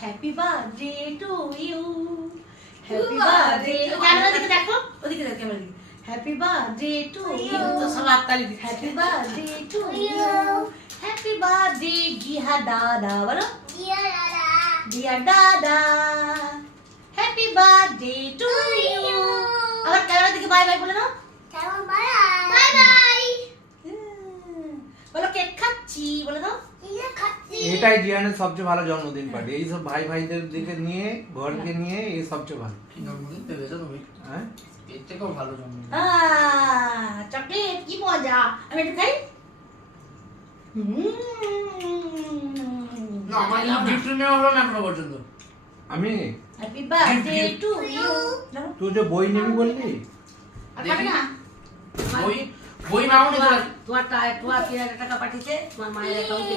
Happy birthday to you, happy birthday. Camera দিকে দেখো, ওদিকে দেখো ক্যামেরা দিকে। হ্যাপি বার্থডে টু ইউ, তো সব হাততালি দিচ্ছে। Happy birthday to you, happy birthday dear dada, বলো dear dada, happy birthday to you. আবার ক্যামেরা দিকে বাই বাই বলে দাও। বাই বাই বলো, কেক খাচ্ছি বলে দাও। এটাই জিয়ানের সবচেয়ে ভালো জন্মদিন পার্টি। এই সব ভাই ভাইদের দিকে নিয়ে, ঘরকে নিয়ে, এই সবচেয়ে ভালো। কি জন্মদিন পেয়েছো তুমি? হ্যাঁ, এর থেকেও ভালো জন্মদিন। চকলেট কি মজা, আমি একটু খাই। না আমার গিফট নেওয়া হলো না এখনো পর্যন্ত। আমি হ্যাপি বার্থডে টু ইউ। তুই যে বই নিবি বললি, আর খাবে না? বই নাও নি তোমার 3000 টাকা পাঠিয়েছে তোমার মায়ের অ্যাকাউন্টে।